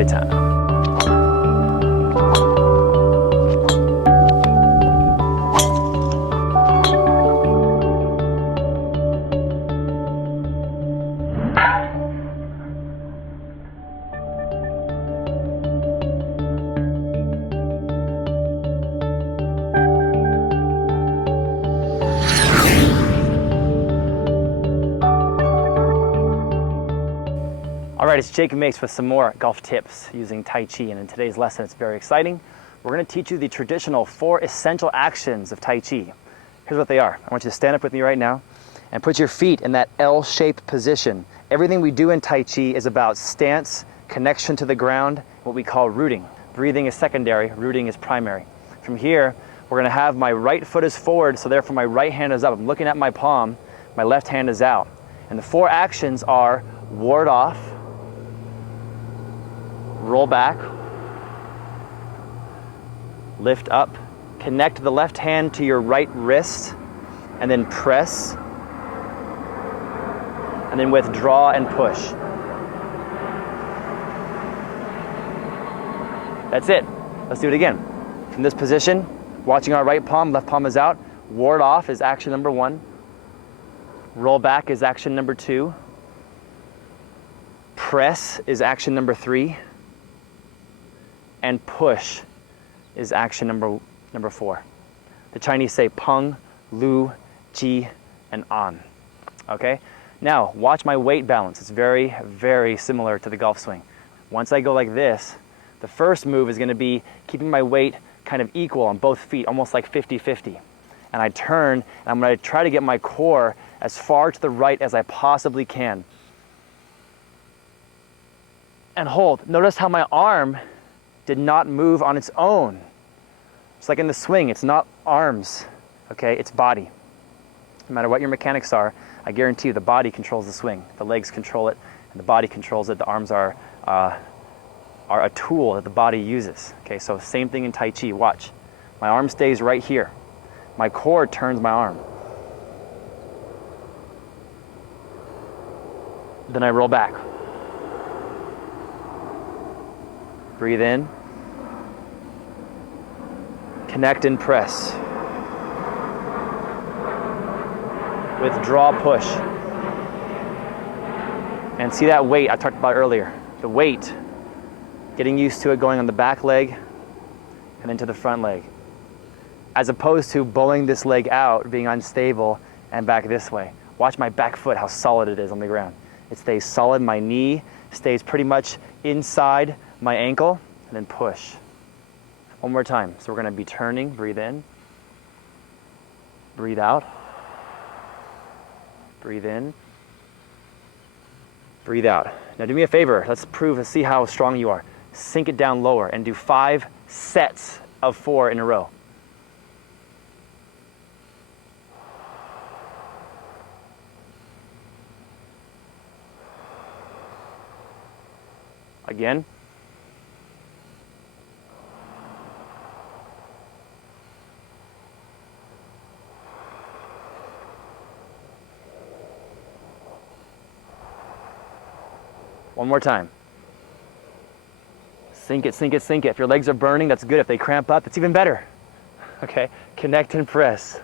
party time. All right, it's Jake Mace with some more golf tips using Tai Chi, and in today's lesson it's very exciting. We're going to teach you the traditional 4 essential actions of Tai Chi. Here's what they are. I want you to stand up with me right now and put your feet in that L-shaped position. Everything we do in Tai Chi is about stance, connection to the ground, what we call rooting. Breathing is secondary, rooting is primary. From here, we're going to have my right foot is forward, so therefore my right hand is up. I'm looking at my palm, my left hand is out. And the 4 actions are ward off, roll back, lift up, connect the left hand to your right wrist, and then press, and then withdraw and push. That's it. Let's do it again. From this position, watching our right palm, left palm is out. Ward off is action number 1. Roll back is action number 2. Press is action number 3. And push is action number 4. The Chinese say peng, lu, ji, and an. Okay? Now, watch my weight balance. It's very, very similar to the golf swing. Once I go like this, the first move is going to be keeping my weight kind of equal on both feet, almost like 50-50. And I turn, and I'm going to try to get my core as far to the right as I possibly can. And hold. Notice how my arm did not move on its own. It's like in the swing, it's not arms, okay? It's body. No matter what your mechanics are, I guarantee you the body controls the swing. The legs control it, and the body controls it. The arms are a tool that the body uses. Okay, so same thing in Tai Chi. Watch. My arm stays right here. My core turns my arm. Then I roll back. Breathe in. Connect and press. Withdraw, push. And see that weight I talked about earlier. The weight, getting used to it going on the back leg and then to the front leg. As opposed to bowling this leg out, being unstable, and back this way. Watch my back foot, how solid it is on the ground. It stays solid, my knee stays pretty much inside my ankle, and then push. One more time. So we're going to be turning, breathe in, breathe out, breathe in, breathe out. Now do me a favor, let's see how strong you are. Sink it down lower and do 5 sets of 4 in a row. Again. One more time. Sink it, sink it, sink it. If your legs are burning, that's good. If they cramp up, it's even better. Okay, connect and press.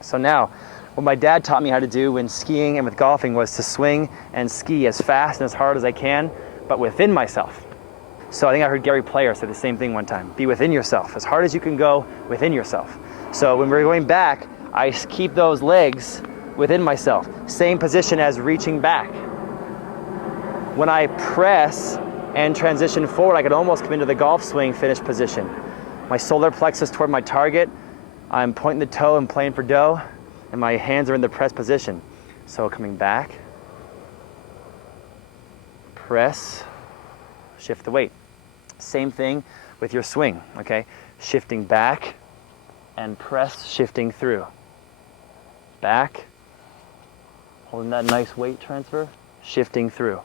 So now, what my dad taught me how to do when skiing and with golfing was to swing and ski as fast and as hard as I can, but within myself. So I think I heard Gary Player say the same thing one time. Be within yourself, as hard as you can go within yourself. So when we're going back, I keep those legs within myself. Same position as reaching back. When I press and transition forward, I could almost come into the golf swing finish position. My solar plexus toward my target, I'm pointing the toe and playing for dough, and my hands are in the press position. So coming back, press, shift the weight. Same thing with your swing, okay? Shifting back and press, shifting through. Back, holding that nice weight transfer, shifting through.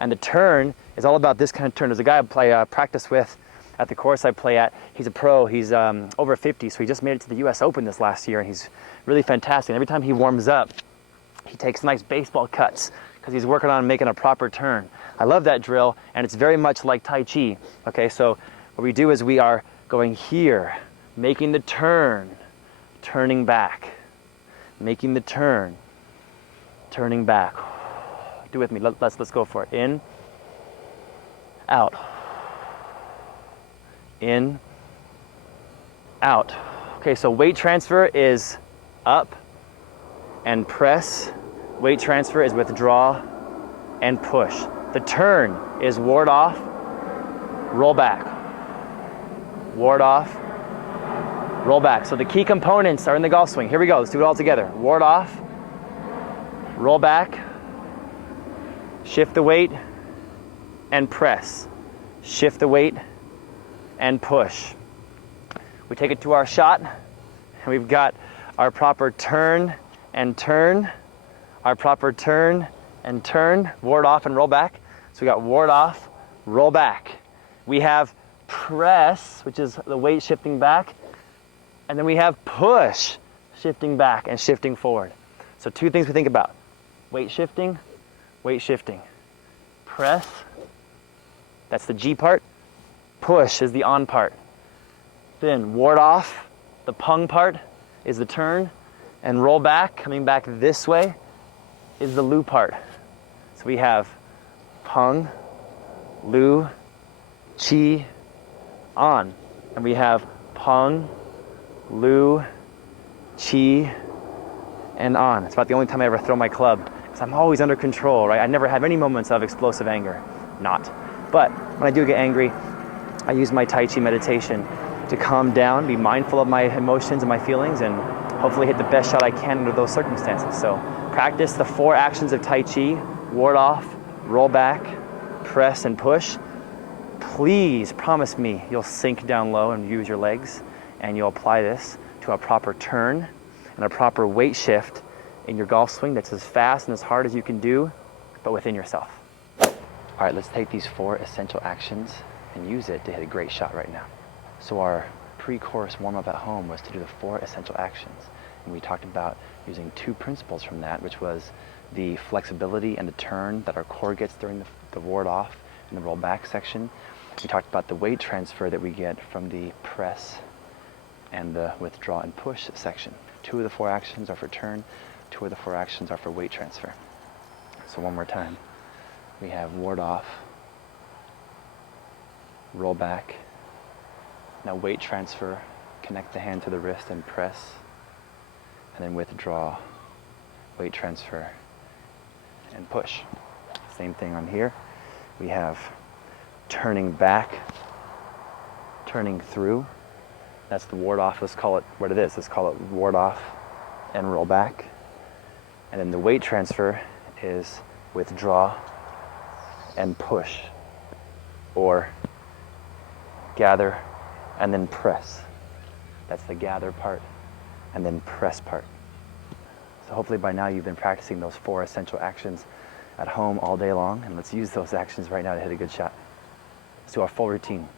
And the turn is all about this kind of turn. There's a guy I practice with at the course I play at. He's a pro, he's over 50, so he just made it to the US Open this last year, and he's really fantastic. And every time he warms up, he takes nice baseball cuts because he's working on making a proper turn. I love that drill, and it's very much like Tai Chi. Okay, so what we do is we are going here, making the turn, turning back, making the turn, turning back. Do it with me, let's go for it. In, out, in, out. Okay, so weight transfer is up and press. Weight transfer is withdraw and push. The turn is ward off, roll back. Ward off, roll back. So the key components are in the golf swing. Here we go, let's do it all together. Ward off, roll back, shift the weight, and press. Shift the weight and push. We take it to our shot, and we've got our proper turn and turn, our proper turn and turn, ward off and roll back. So we got ward off, roll back. We have press, which is the weight shifting back, and then we have push, shifting back and shifting forward. So two things we think about: weight shifting, press, that's the G part, push is the on part. Then ward off, the pung part is the turn, and roll back, coming back this way, is the lu part. So we have pung, lu, chi, on. And we have pung, lu, chi, and on. It's about the only time I ever throw my club, because I'm always under control, right? I never have any moments of explosive anger. Not. But when I do get angry, I use my Tai Chi meditation to calm down, be mindful of my emotions and my feelings, and hopefully hit the best shot I can under those circumstances. So practice the 4 actions of Tai Chi: ward off, roll back, press, and push. Please promise me you'll sink down low and use your legs, and you'll apply this to a proper turn and a proper weight shift in your golf swing that's as fast and as hard as you can do, but within yourself. All right, let's take these 4 essential actions and use it to hit a great shot right now. So our pre-course warm-up at home was to do the 4 essential actions. And we talked about using 2 principles from that, which was the flexibility and the turn that our core gets during the ward off and the roll back section. We talked about the weight transfer that we get from the press and the withdraw and push section. 2 of the 4 actions are for turn, 2 of the 4 actions are for weight transfer. So one more time. We have ward off, roll back. Now weight transfer, connect the hand to the wrist and press, and then withdraw, weight transfer, and push. Same thing on here. We have turning back, turning through. That's the ward off. Let's call it what it is. Let's call it ward off and roll back. And then the weight transfer is withdraw and push, or gather and then press. That's the gather part and then press part. So hopefully by now you've been practicing those 4 essential actions at home all day long, and let's use those actions right now to hit a good shot. Let's do our full routine.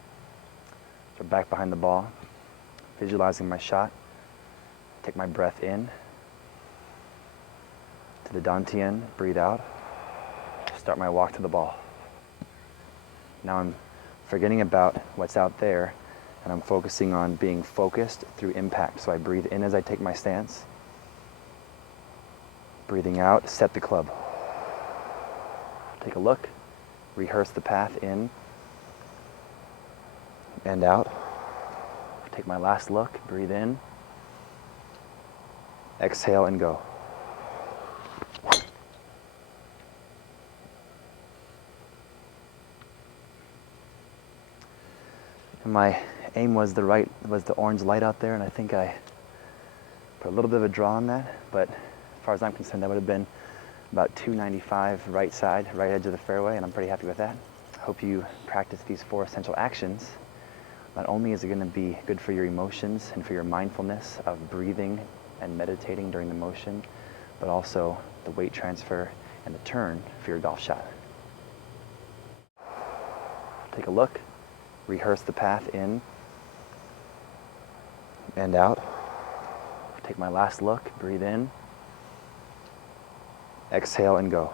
So back behind the ball, visualizing my shot. Take my breath in to the dantian, breathe out. Start my walk to the ball. Now I'm forgetting about what's out there, and I'm focusing on being focused through impact. So I breathe in as I take my stance. Breathing out, set the club. Take a look, rehearse the path in and out. Take my last look, breathe in, exhale and go. And my aim was the orange light out there, and I think I put a little bit of a draw on that, but as far as I'm concerned, that would have been about 295 right side, right edge of the fairway, and I'm pretty happy with that. I hope you practice these 4 essential actions. Not only is it going to be good for your emotions and for your mindfulness of breathing and meditating during the motion, but also the weight transfer and the turn for your golf shot. Take a look, Rehearse the path in and out. Take my last look, breathe in. Exhale and go.